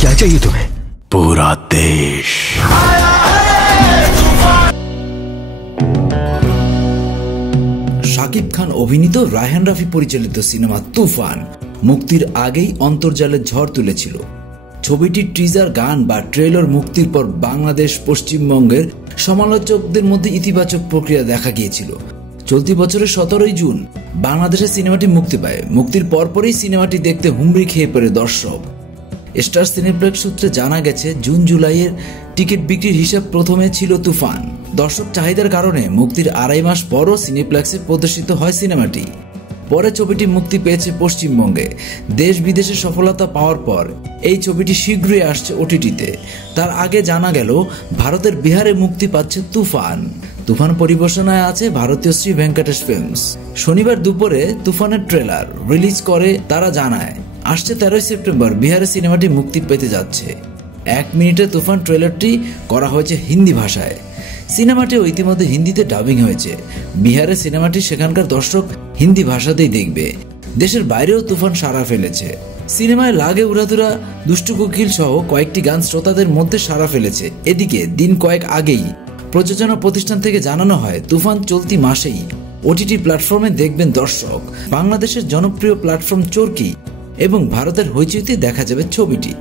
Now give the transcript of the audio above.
क्या चाहिए तुम्हें? पूरा देश। শাকিব খান অভিনীত রায়হান রাফি পরিচালিত সিনেমা তুফান মুক্তির আগেই অন্তর্জালে ঝড় তুলেছিল। ছবিটির টিজার গান বা ট্রেলার মুক্তির পর বাংলাদেশ পশ্চিমবঙ্গের সমালোচকদের মধ্যে ইতিবাচক প্রক্রিয়া দেখা গিয়েছিল। চলতি বছরের 17 জুন বাংলাদেশে সিনেমাটি মুক্তি পায়। মুক্তির পরপরই সিনেমাটি দেখতে হুমড়ি খেয়ে পড়ে দর্শক। স্টার সিনেপ্লেক্স সূত্রে জানা গেছে, জুন জুলাইয়ের টিকিট বিক্রির হিসাব প্রথমে ছিল তুফান। দর্শক চাহিদার কারণে মুক্তির 2.5 মাস পরও সিনেপ্লেক্সে প্রদর্শিত হয় সিনেমাটি। পরে ছবিটি মুক্তি পেয়েছে পশ্চিমবঙ্গে। দেশ বিদেশে সফলতা পাওয়ার পর এই ছবিটি শীঘ্রই আসছে ওটিটিতে। তার আগে জানা গেল, ভারতের বিহারে মুক্তি পাচ্ছে তুফান। তুফান পরিবেশনায় আছে ভারতীয় শ্রী ভেঙ্কটেশ ফিল্মস। শনিবার দুপুরে তুফানের ট্রেলার রিলিজ করে তারা জানায়, আসছে 13 সেপ্টেম্বর বিহারে সিনেমাটি মুক্তি পেতে যাচ্ছে। 1 মিনিটে তুফান ট্রেলারটি করা হয়েছে হিন্দি ভাষায়। সিনেমাটিও ইতিমধ্যে হিন্দিতে ডাবিং হয়েছে। বিহারে সিনেমাটি সেখানকার দর্শক হিন্দি ভাষাতেই দেখবে। দেশের বাইরেও তুফান সাড়া ফেলেছে। সিনেমায় লাগে উড়াধুরা, দুষ্টু কোকিল সহ কয়েকটি গান শ্রোতাদের মধ্যে সাড়া ফেলেছে। এদিকে দিন কয়েক আগেই প্রযোজনা প্রতিষ্ঠান থেকে জানানো হয়, তুফান চলতি মাসেই ওটিটি প্ল্যাটফর্মে দেখবেন দর্শক। বাংলাদেশের জনপ্রিয় প্ল্যাটফর্ম চরকি এবং ভারতের হইচইতে দেখা যাবে ছবিটি।